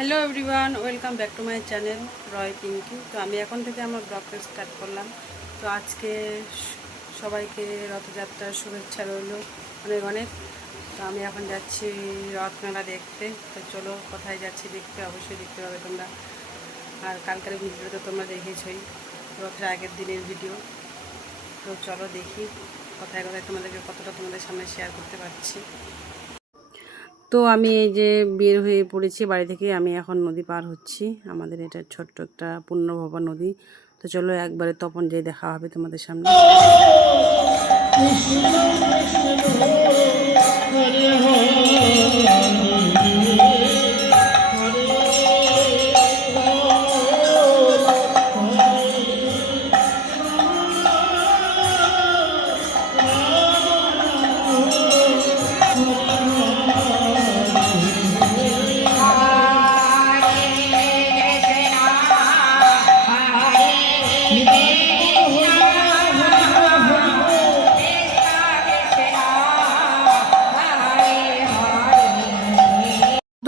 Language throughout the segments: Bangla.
Hello everyone, welcome back to my channel Roy Pinki. তো আমি এখন থেকে আমার ব্লগটা স্টার্ট করলাম। তো আজকে সবাইকে রথযাত্রার শুভেচ্ছা রইল অনেক অনেক। তো আমি এখন যাচ্ছি রথমেলা দেখতে। তো চলো, কোথায় যাচ্ছি দেখতে, অবশ্যই দেখতে পাবে তোমরা। আর কালকের ভিডিও তো তোমরা দেখেছই, রথের আগের দিনের ভিডিও। তো চলো দেখি কোথায় কোথায় তোমাদেরকে কতটা তোমাদের সামনে শেয়ার করতে পারছি। তো আমি এই যে বের হয়ে পড়েছি বাড়ি থেকে। আমি এখন নদী পার হচ্ছি। আমাদের এটা ছোট্ট একটা পুণ্যভবা নদী। তো চলো একবারে তপন যেয়ে দেখা হবে তোমাদের সামনে।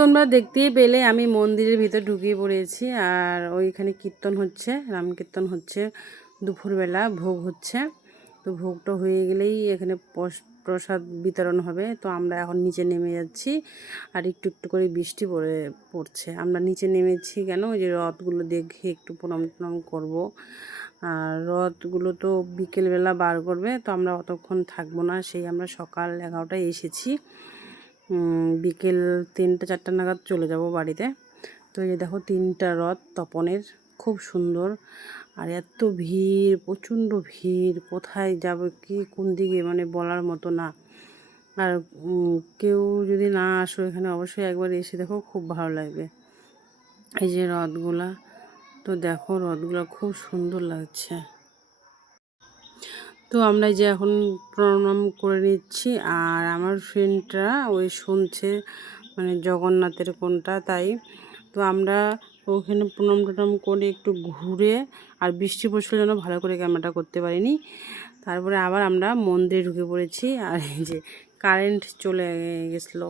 তোমরা দেখতেই পেলে আমি মন্দিরের ভিতর ঢুকিয়ে পড়েছি। আর ওইখানে কীর্তন হচ্ছে, রাম কীর্তন হচ্ছে, দুপুরবেলা ভোগ হচ্ছে। তো ভোগটা হয়ে গেলেই এখানে প্রসাদ বিতরণ হবে। তো আমরা এখন নিচে নেমে যাচ্ছি। আর একটু একটু করে বৃষ্টি পড়ছে। আমরা নিচে নেমেছি কেন, ওই যে রথগুলো দেখে একটু প্রণাম টনাম করবো। আর রথগুলো তো বিকেলবেলা বার করবে, তো আমরা অতক্ষণ থাকবো না। সেই আমরা সকাল 11টায় এসেছি, বিকেল 3টা 4টা নাগাদ চলে যাব বাড়িতে। তো এই দেখো 3টা রথ তপনের, খুব সুন্দর। আর এত ভিড়, প্রচণ্ড ভিড়, কোথায় যাবে কি কোন দিকে মানে বলার মতো না। আর কেউ যদি না আসো এখানে, অবশ্যই একবার এসে দেখো, খুব ভালো লাগবে। এই যে রথগুলা, তো দেখো রথগুলো খুব সুন্দর লাগছে। তো আমরা যে এখন প্রণাম করে নিচ্ছি। আর আমার ফ্রেন্ডরা ওই শুনছে মানে জগন্নাথের কোনটা, তাই তো আমরা ওখানে প্রণাম টনাম করে একটু ঘুরে, আর বৃষ্টি পড়ছিল যেন ভালো করে ক্যামেরাটা করতে পারিনি। তারপরে আবার আমরা মন্দিরে ঢুকে পড়েছি। আর এই যে কারেন্ট চলে গেছিলো।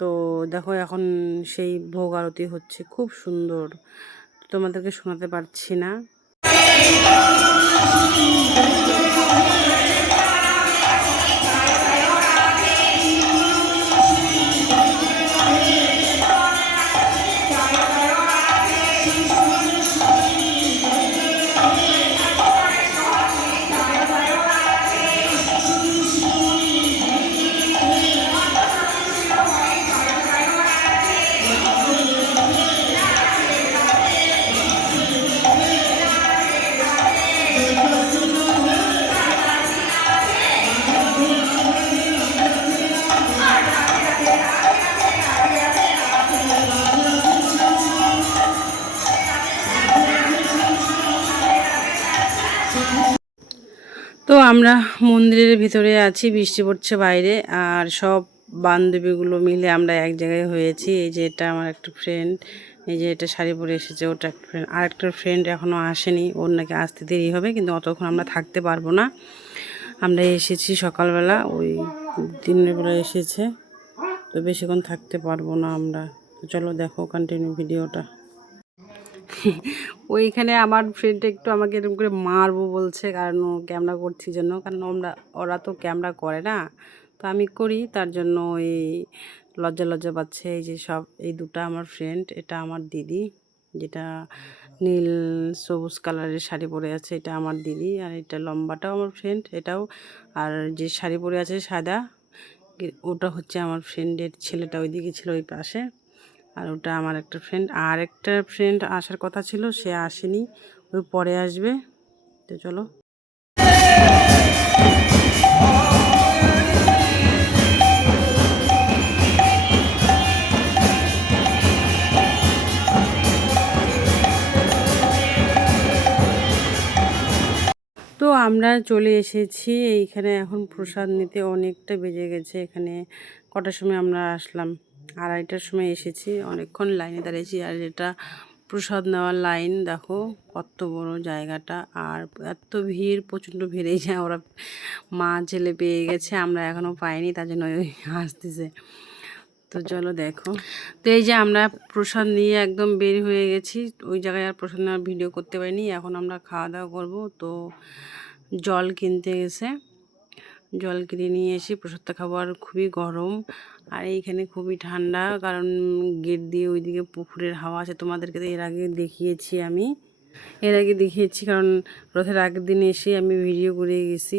তো দেখো এখন সেই ভোগ আরতি হচ্ছে, খুব সুন্দর। তোমাদেরকে শোনাতে পারছি না। তো আমরা মন্দিরের ভিতরে আছি, বৃষ্টি পড়ছে বাইরে। আর সব বান্ধবীগুলো মিলে আমরা এক জায়গায় হয়েছি। এই যে এটা আমার একটা ফ্রেন্ড, এই যে এটা শাড়ি পরে এসেছে, ওটা একটা ফ্রেন্ড। আর একটা ফ্রেন্ড এখনও আসেনি, ওর নাকি আসতে দেরি হবে, কিন্তু অতক্ষণ আমরা থাকতে পারবো না। আমরা এসেছি সকালবেলা, ওই দিনের বেলা এসেছে, তো বেশিক্ষণ থাকতে পারবো না আমরা। তো চলো দেখো কন্টিনিউ ভিডিওটা। ওইখানে আমার ফ্রেন্ড একটু আমাকে এরকম করে মারবো বলছে, কারণ ক্যামেরা করছি জন্য। কারণ ওরা তো ক্যামেরা করে না, তো আমি করি, তার জন্য এই লজ্জা লজ্জা পাচ্ছে। এই যে সব এই দুটা আমার ফ্রেন্ড, এটা আমার দিদি, যেটা নীল সবুজ কালারের শাড়ি পরে আছে, এটা আমার দিদি। আর এটা লম্বাটাও আমার ফ্রেন্ড, এটাও। আর যে শাড়ি পরে আছে সাদা, ওটা হচ্ছে আমার ফ্রেন্ডের ছেলেটা, ওইদিকে ছিল ওই পাশে। আর ওটা আমার একটা ফ্রেন্ড। আর একটা ফ্রেন্ড আসার কথা ছিল, সে আসেনি, ওই পরে আসবে। তো চলো। তো আমরা চলে এসেছি এইখানে। এখন প্রসাদ নিতে অনেকটা বেজে গেছে। এখানে কটার সময় আমরা আসলাম, 2:30টার সময় এসেছি। অনেকক্ষণ লাইনে দাঁড়িয়েছি। আর এটা প্রসাদ নেওয়ার লাইন, দেখো কত বড় জায়গাটা। আর এত ভিড়, প্রচণ্ড ভিড়। এই যে ওরা মা ছেলে পেয়ে গেছে, আমরা এখনও পাইনি, তার জন্য ওই হাসতেছে। তো চলো দেখো। তো এই যে আমরা প্রসাদ নিয়ে একদম বের হয়ে গেছি, ওই জায়গায় আর প্রসাদ নেওয়ার ভিডিও করতে পারিনি। এখন আমরা খাওয়া দাওয়া করবো। তো জল কিনতে গেছে, জল কিনে নিয়ে এসে প্রসাদটা খাবো। আর খুবই গরম, আর এইখানে খুবই ঠান্ডা, কারণ গেট দিয়ে ওইদিকে পুকুরের হাওয়া আছে। তোমাদেরকে তো এর আগে দেখিয়েছি কারণ রথের আগের দিন এসে আমি ভিডিও করে গেছি।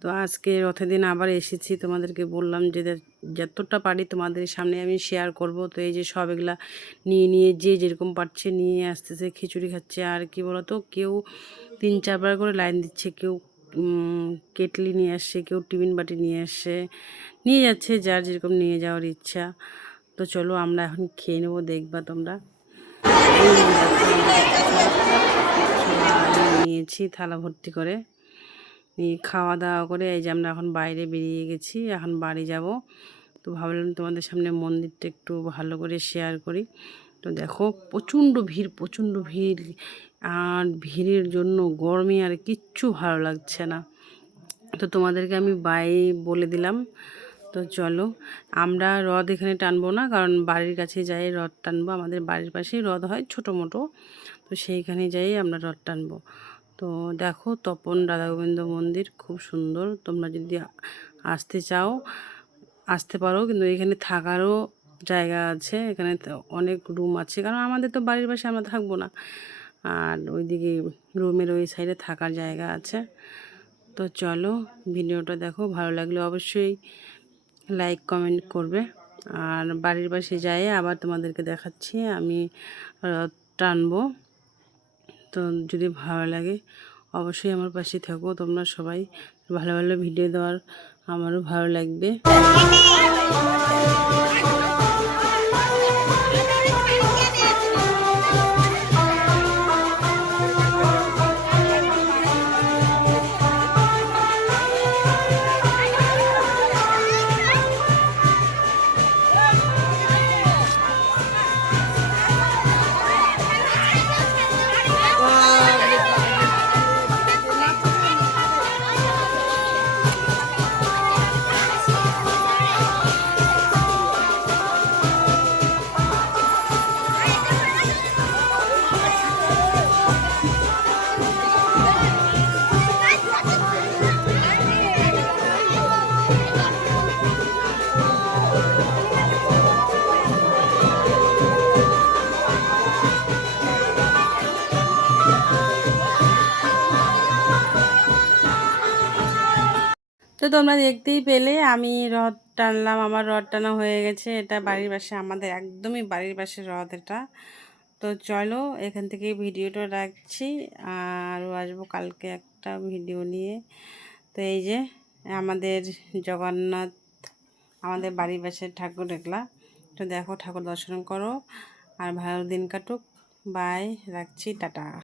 তো আজকে রথের দিন আবার এসেছি, তোমাদেরকে বললাম যে যতটা পারি তোমাদের সামনে আমি শেয়ার করব। তো এই যে সব এগুলা নিয়ে যে যেরকম পারছে নিয়ে আসতেছে, খিচুড়ি খাচ্ছে। আর কি বলতো, কেউ 3-4 বার করে লাইন দিচ্ছে, কেউ কেটলি নিয়ে আসছে, কেউ টিফিন বাটি নিয়ে আসছে, নিয়ে যাচ্ছে যার যেরকম নিয়ে যাওয়ার ইচ্ছা। তো চলো আমরা এখন খেয়ে নেবো, দেখবা তোমরা। নিয়েছি থালা ভর্তি করে, নিয়ে খাওয়া দাওয়া করে এই যে আমরা এখন বাইরে বেরিয়ে গেছি, এখন বাড়ি যাব। তো ভাবলাম তোমাদের সামনে মন্দিরটা একটু ভালো করে শেয়ার করি। তো দেখো প্রচণ্ড ভিড়, আর ভিড়ের জন্য গরমে আর কিচ্ছু ভালো লাগছে না। তো তোমাদেরকে আমি বলে দিলাম। তো চলো, আমরা রথ এখানে টানবো না, কারণ বাড়ির কাছে যাই রথ টানবো। আমাদের বাড়ির পাশেই রথ হয় ছোটো মোটো, তো সেইখানে যাই আমরা রথ টানবো। তো দেখো তপন রাধা গোবিন্দ মন্দির খুব সুন্দর। তোমরা যদি আসতে চাও আসতে পারো, কিন্তু এখানে থাকারও জায়গা আছে, এখানে অনেক রুম আছে, কারণ আমাদের তো বাড়ির পাশে আমরা থাকবো না। আর ওইদিকে রুমের ওই সাইডে থাকার জায়গা আছে। তো চলো ভিডিওটা দেখো, ভালো লাগলে অবশ্যই লাইক কমেন্ট করবে। আর বাড়ির পাশে যাই আবার তোমাদেরকে দেখাচ্ছি আমি রথ টানবো। তো যদি ভালো লাগে অবশ্যই আমার পাশে থাকো তোমরা সবাই। ভালো ভালো ভিডিও দেওয়ার আমারও ভালো লাগবে। তো তোমরা দেখতেই পেলে আমি রথ টানলাম, আমার রথ টানা হয়ে গেছে। এটা বাড়ির পাশে, আমাদের একদমই বাড়ির পাশে রথ এটা। তো চলো এখান থেকে ভিডিওটা রাখছি, আরও আসবো কালকে একটা ভিডিও নিয়ে। তো এই যে আমাদের জগন্নাথ, আমাদের বাড়ির পাশে ঠাকুর দেখলা। তো দেখো ঠাকুর দর্শন করো, আর ভালো দিন কাটুক। বাই, রাখছি, টাটা।